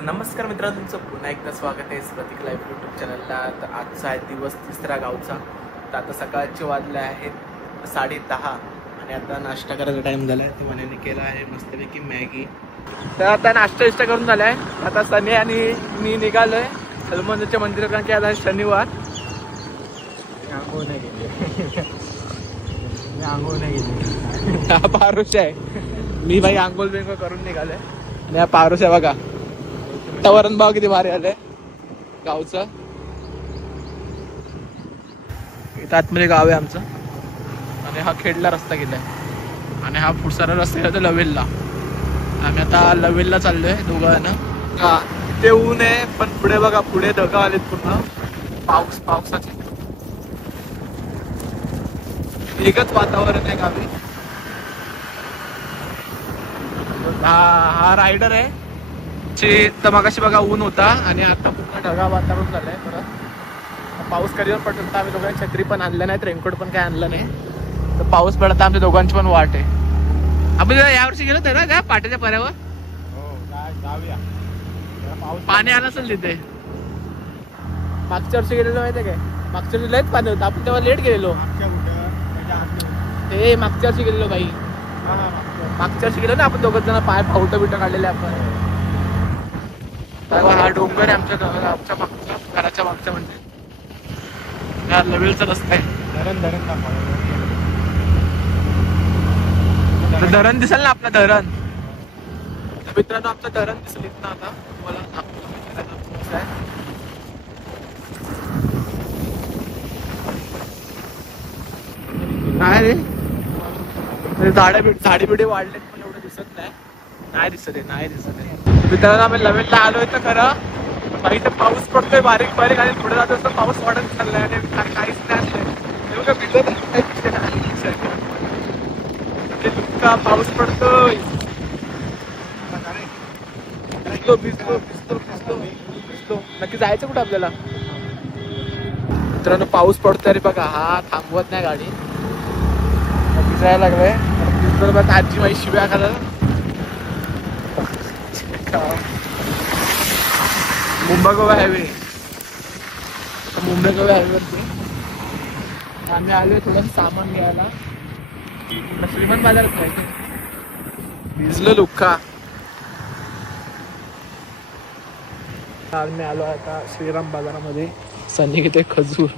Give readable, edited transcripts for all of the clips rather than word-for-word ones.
तर नमस्कार मित्रांनो, तुमचं पुन्हा एकदा स्वागत आहे प्रतीक लाईव्ह यूट्यूब चॅनलला. तर आजचा आहे दिवस तिसरा गावचा. तर आता सकाळचे वाजले आहेत 10:30 आणि आता नाश्ता करायचा टाईम झाला आहे. तर मनाने केला आहे मस्तपैकी मॅगी. तर आता नाश्ता करून झाला आहे. आता सनी आणि मी निघालो आहे हनुमानच्या मंदिरात, कारण की आज आहे शनिवार. आंघोळ नाही गेली. हा पारुष आहे. मी भाई आंघोळ बिंघोळ करून निघालोय आणि हा पारुष आहे बघा. वातावरण भाव किती भारी आलंय गावचं. इथं आतमध्ये गाव आहे आमचं आणि हा खेडला रस्ता गेलाय आणि हा पुढचा रस्ता गेला लवेलला. आम्ही आता लवेलला चाललोय दोघांना. हा इथे ऊन आहे पण पुढे बघा, पुढे ढगा आलेत पूर्ण पावसाचे. एकच वातावरण आहे गावी. हा रायडर आहे. तर मगाशी बघा ऊन होता आणि आता पूर्ण ढगा वातावरण झालंय. परत पाऊस कधीवर पडतो. तर आम्ही दोघांनी छत्री पण आणलं नाही, रेनकोट पण काय आणलं नाही. तर पाऊस पडता आमच्या दोघांची पण वाट आहे. आपण यावर्षी गेलो तर ना त्या पाट्याच्या पर्यावर पाणी आलं असेल तिथे. मागच्या वर्षी गेलेलो माहितीये काय? मागच्या वर्षी लयच पाणी होतं. आपण तेव्हा लेट गेलेलो. हे मागच्या वर्षी गेलेलो बाई. मागच्या वर्षी गेलो ना आपण दोघं जण. पाय पावटं बिटं काढलेले आपण. हा डोंगर आहे आमच्या मागच्या घराच्या मागच्या, म्हणजे लवेलचा रस्ता आहे. धरण दिसेल ना आपलं धरण. मित्रांनो आमचं धरण दिसेल इथं. आता तुम्हाला काय रे झाडी बिडे वाढलेत पण एवढं दिसत नाही दिसत आहे. मित्रांनो आम्ही लवेलला आलोय तर खरं. इथं पाऊस पडतोय बारीक बारीक आणि पुढे जात असं पाऊस वाढत चाललाय आणि काहीच नाही. पाऊस पडतोय. भिजलो. नक्की जायचं कुठं आपल्याला? मित्रांनो पाऊस पडतोय रे बघा. हा थांबवत नाही गाडी. भिजायला लागलाय. आजी माझी शिव्या खायला. मुंबई गोवा हायवे वरती आम्ही आलोय थोडं सामान घ्यायला. श्रीमंत बाजारात जायचं. भिजलो लुक्का. आम्ही आलो आता श्रीराम बाजारामध्ये. सनी घेते खजूर.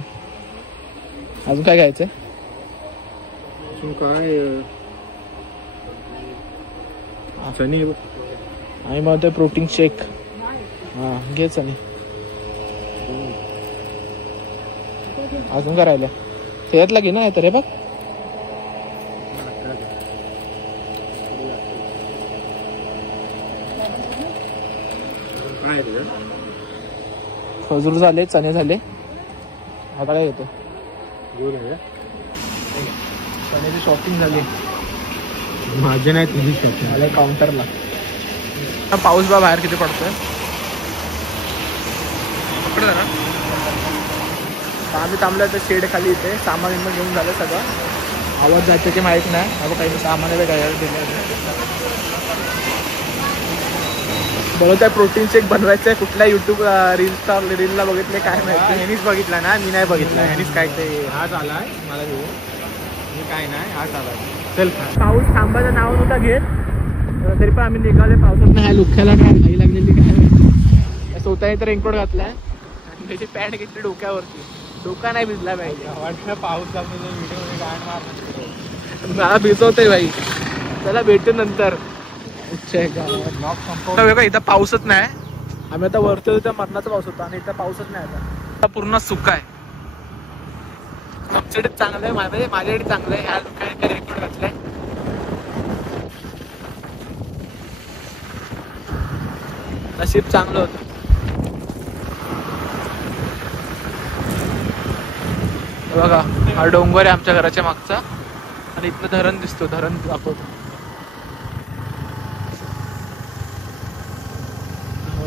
अजून काय घ्यायचंय? काय सनी आणि मग ते प्रोटीन शेक. हा घेच. आणि अजून काय राहिलं? त्याच्यातला घे ना. तर हे बघ खजूर झाले, चणे झाले. आता काय घेतो? चण्याची शॉपिंग झाली. माझे नाही तुझी शॉपिंग आले काउंटरला. पाऊस बा बाहेर किती पडतोय. आम्ही थांबलो तर शेड खाली. इथे सामान घेऊन झालं सगळं. आवाज जायचं की माहित नाही. अगं काही सामान घ्यायला बरोबर. प्रोटीन शेक बनवायचं आहे. कुठल्या युट्यूब रीलला बघितले काय माहिती. ह्यानीच बघितला ना, मी नाही बघितला. ह्यानीच काय ते आज आलाय मला घेऊ. मी काय नाही आज आलाय. चल पाऊस थांबायचं नाव नव्हता घेत तरी पण आम्ही निघाले पावसात. नाही लुख्याला काय घाई लागलेली काय माहिती. स्वतः तर रेनकोट घातलाय आणि त्याची पॅन्ट घेतली डोक्यावरती. डोका नाही भिजला पाहिजे. वाटलं पाऊस व्हिडिओ गाण मार. मला भिजवतोय भाई. त्याला भेटू नंतर. इथं पाऊसच नाही. आम्ही आता वरतो त्या मरणाचा पाऊस होता आणि इथं पाऊसच नाही. आता पूर्ण सुका आहे. आमच्याकडे चांगलं आहे. माझ्याकडे चांगलं आहे. ह्या लोकांनी रेनकोट घातलाय. नशीब चांगलं होतं. बघा हा डोंगर आहे आमच्या घराच्या मागचा आणि इथलं धरण दिसतो. धरण दाखवतो.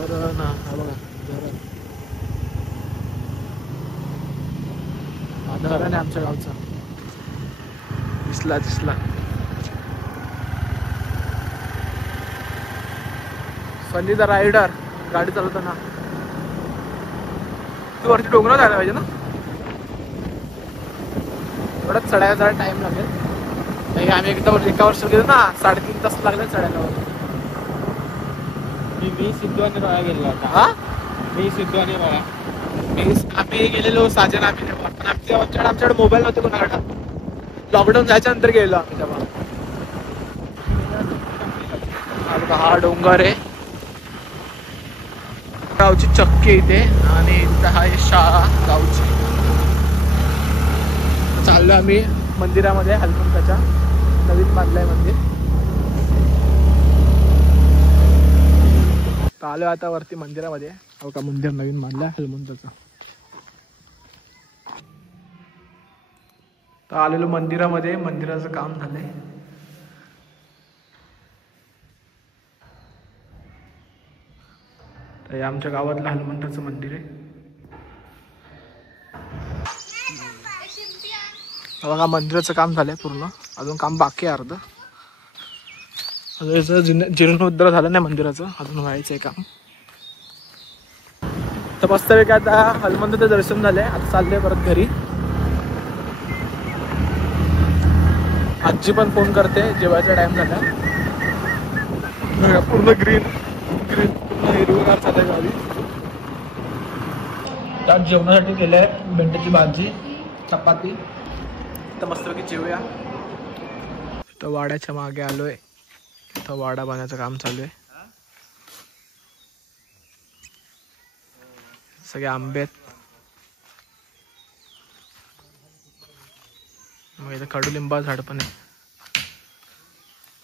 धरण हा बघा. धरण आहे आमच्या गावचा. दिसला सनी द रायडर. गाडी चालवताना. तू वरती डोंगरावर जायला पाहिजे ना. एवढाच चढायला टाइम लागेल. आम्ही एका वर्ष गेलो ना 3.5 तास लागले चढायला. मी सिद्धू आणि रोया गेलेला होता. हा मी सिद्धू आणि रोया आम्ही गेलेलो साजन. आमच्याकडे मोबाईल नव्हते कोणाकडे. लॉकडाऊन जायच्या नंतर गेलो आम्ही तेव्हा. हा डोंगर आहे. गावची चक्की इथे आणि हा शाळा गावची. चाललो आम्ही मंदिरामध्ये हनुमंताच्या. नवीन बांधलंय मंदिर. आलो आता वरती मंदिरामध्ये. हो का मंदिर नवीन बांधलंय हनुमंताचं. तर आलेलो मंदिरामध्ये. मंदिराचं काम झालंय. तर हे आमच्या गावातलं हनुमंताचं मंदिर आहे. बघा मंदिराचं काम झालंय पूर्ण. अजून काम बाकी आहे अर्ध. जीर्णोद्धार झालं नाही मंदिराचं. अजून व्हायचंय काम. तर मस्तपैकी आता हनुमंताचं दर्शन झालंय. आता चाललंय परत घरी. आजी पण फोन करते जेवायचा टाइम झाला. पूर्ण ग्रीन ग्रीन पूर्ण हिरवगार चालय गावी. त्यात जेवणासाठी केलंय भेंडीची भाजी चपाती. तर मस्तपैकी जेवूया. तर वाड्याच्या मागे आलोय. तर वाडा बांधण्याचं काम चालू आहे. सगळे आंबे आहेत. मग इथं कडुलिंबा झाड पण आहे.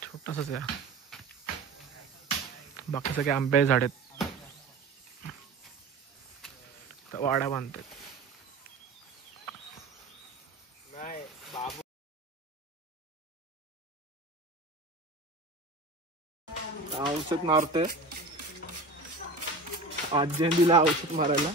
छोटसच आहे. बाकी सगळे आंबे झाड आहेत. तर वाडा बांधतात. औषध मारते. आजी दिला औषध मारायला.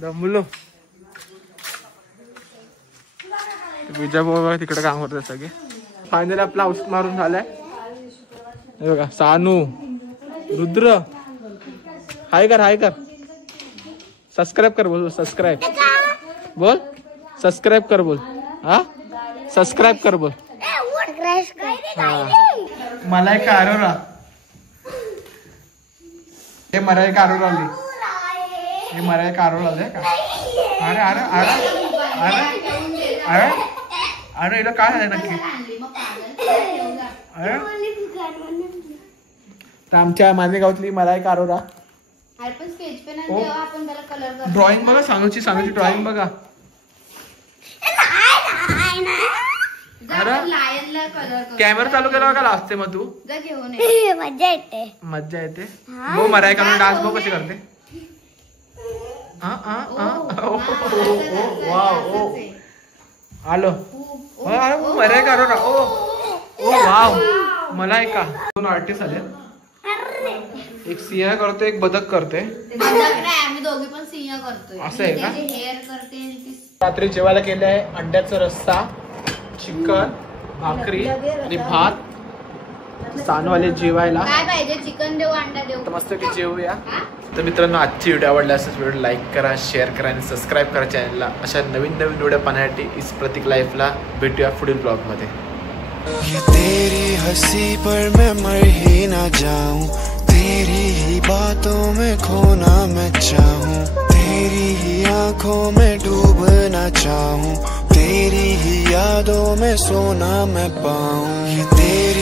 दमलो. विजाभाऊ तिकडे काम करतात सगळे. फायनली आपला औषध मारून झालाय. हे बघा सानू रुद्र. हाय कर. सबस्क्राईब कर बोल. सबस्क्राईब बोल. सबस्क्राईब कर बोल. हा सबस्क्राईब कर बोल. मलायका अरोरा. हे मलायका अरोरा आली. हे मलायका अरोरा आले का. अरे अरे अरे अरे अरे अरे इला काय आहे नक्की. अरे आमच्या मानेगावातली मलायका अरोरा. ड्रॉइंग बघा. सांगूची ड्रॉइंग बघा. अरे कॅमेरा चालू केला का लाजते मग तू. मज्जा येते. हो मलायका म्हणून डान्स बघ कशी करते. आलो. अरे मलायका अरोरा. ओ वाव मलायका. 2 आर्टिस्ट आले. एक सिंह करतोय एक बदक करतोय. आम्ही दोघे पण सिंह करतोय. असं आहे का. हेअर करते. रात्री जेवायला केलं आहे अंड्याचा रस्सा चिकन भाकरी आणि भात. सानूवाले जेवायला काय पाहिजे. चिकन देऊ अंडा देऊ. मस्त की जेवूया. तर मित्रांनो आजची व्हिडिओ आवडला असेल व्हिडिओ लाईक करा शेअर करा आणि सबस्क्राईब करा चॅनलला. अशा नवीन व्हिडिओ पाहण्यासाठी इस प्रतीक लाईफला भेटूया पुढील ब्लॉगमध्ये. ये तेरी हंसी पर मैं मर ही ना जाऊं. तेरी ही बातों में खोना मैं चाहूं. तेरी ही आंखों में डूबना चाहूं. तेरी ही यादों में सोना मैं पाऊं. ये तेरी